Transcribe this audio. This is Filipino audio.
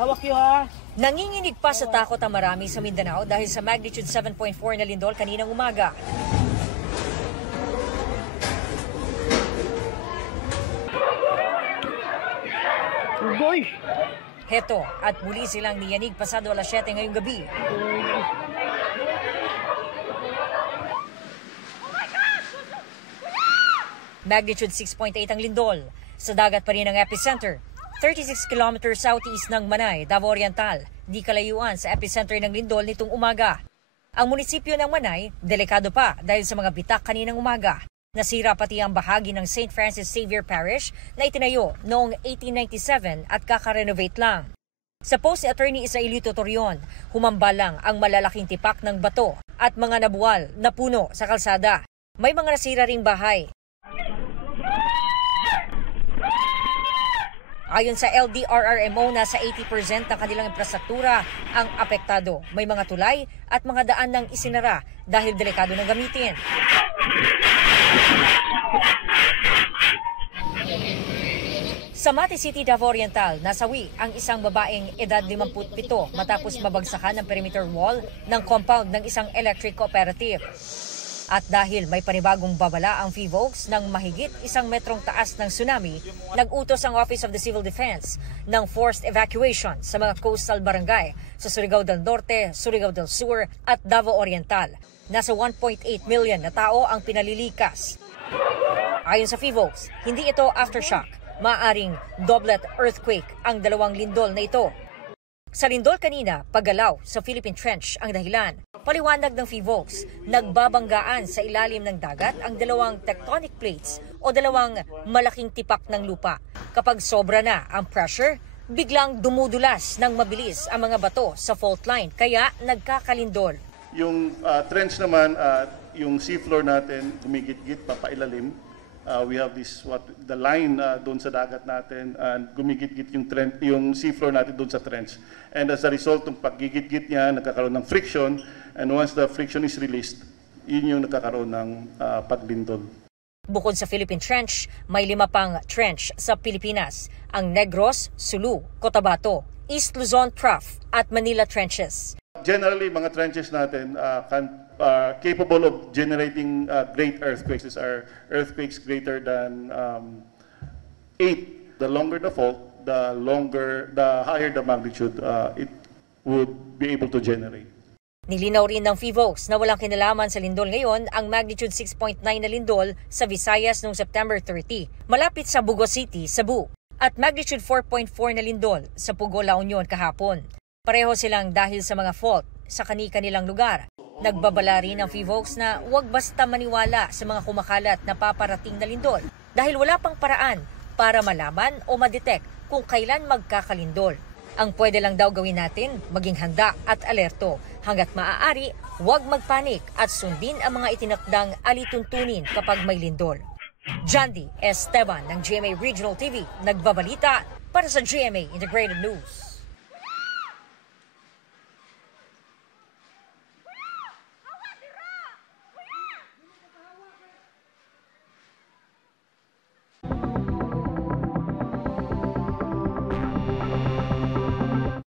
Hawak yun ha. Nanginginig pa sa takot ang marami sa Mindanao dahil sa magnitude 7.4 na lindol kaninang umaga. Boy! Heto, at muli silang niyanig pasado alas 7 ngayong gabi. Magnitude 6.8 ang lindol. Sa dagat pa rin ang epicenter. 36 kilometers southeast ng Manay, Davao Oriental. Di kalayuan sa epicenter ng lindol nitong umaga. Ang munisipyo ng Manay, delikado pa dahil sa mga bitak kaninang umaga. Nasira pati ang bahagi ng St. Francis Xavier Parish na itinayo noong 1897 at kaka-renovate lang. Sa post ni Attorney Israelito Torion, humambalang ang malalaking tipak ng bato at mga nabuwal na puno sa kalsada. May mga nasira ring bahay. Ayon sa LDRRMO, nasa 80% ng kanilang infrastruktura ang apektado. May mga tulay at mga daan ng isinara dahil delikado ng gamitin. Sa Mati City, Davao Oriental, nasawi ang isang babaeng edad 57 matapos mabagsakan ng perimeter wall ng compound ng isang electric cooperative. At dahil may panibagong babala ang FIVOLCS ng mahigit 1 metrong taas ng tsunami, nag-utos ang Office of the Civil Defense ng forced evacuation sa mga coastal barangay sa Surigao del Norte, Surigao del Sur at Davao Oriental. Nasa 1.8 million na tao ang pinalilikas. Ayon sa FIVOLCS, hindi ito aftershock. Maaring doublet earthquake ang dalawang lindol na ito. Sa lindol kanina, paggalaw sa Philippine Trench ang dahilan. Paliwanag ng FIVOLCS, nagbabanggaan sa ilalim ng dagat ang dalawang tectonic plates o dalawang malaking tipak ng lupa. Kapag sobra na ang pressure, biglang dumudulas ng mabilis ang mga bato sa fault line, kaya nagkakalindol. Yung trench naman, yung seafloor natin, gumigit-git, papailalim. We have the line doon sa dagat natin, and gumigit-git yung seafloor natin doon sa trench. And as a result, ng paggigit-git niya, nagkakaroon ng friction, and once the friction is released, yun yung nagkakaroon ng paglindol. Bukod sa Philippine Trench, may 5 pang trench sa Pilipinas, ang Negros, Sulu, Cotabato, East Luzon Trough at Manila Trenches. Generally, mga trenches natin are capable of generating great earthquakes. These are earthquakes greater than 8. The longer the fault, the higher the magnitude it would be able to generate. Nilinaw rin ng FIVOLCS na walang kinalaman sa lindol ngayon ang magnitude 6.9 na lindol sa Visayas noong September 30, malapit sa Bugo City, Cebu, at magnitude 4.4 na lindol sa Pugo, La Union kahapon. Pareho silang dahil sa mga fault sa kani-kanilang lugar. Nagbabala rin ang FIVOLCS na huwag basta maniwala sa mga kumakalat na paparating na lindol dahil wala pang paraan para malaman o madetect kung kailan magkakalindol. Ang pwede lang daw gawin natin, maging handa at alerto. Hanggat maaari, huwag magpanik at sundin ang mga itinakdang alituntunin kapag may lindol. Jandy Esteban ng GMA Regional TV, nagbabalita para sa GMA Integrated News.